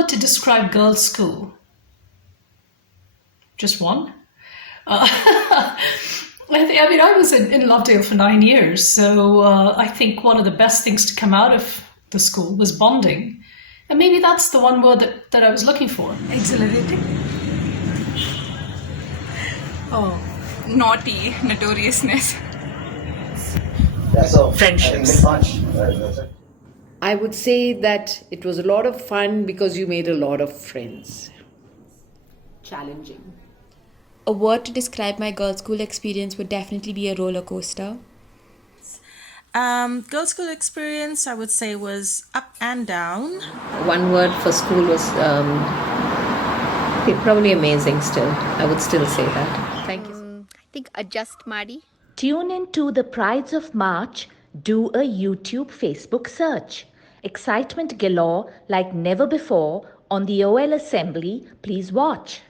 word to describe girls' school. Just one. I was in Lovedale for 9 years, so I think one of the best things to come out of the school was bonding. And maybe that's the one word that I was looking for. Exhilarating. Oh, naughty, notoriousness. Yeah, so Friendships. I would say that it was a lot of fun because you made a lot of friends. Challenging. A word to describe my girls' school experience would definitely be a roller coaster. Girls' school experience, I would say, was up and down. One word for school was probably amazing still. I would still say that. Thank you. I think adjust Madi. Tune in to the Prides of March. Do a YouTube, Facebook search. Excitement galore like never before on the OL Assembly. Please watch.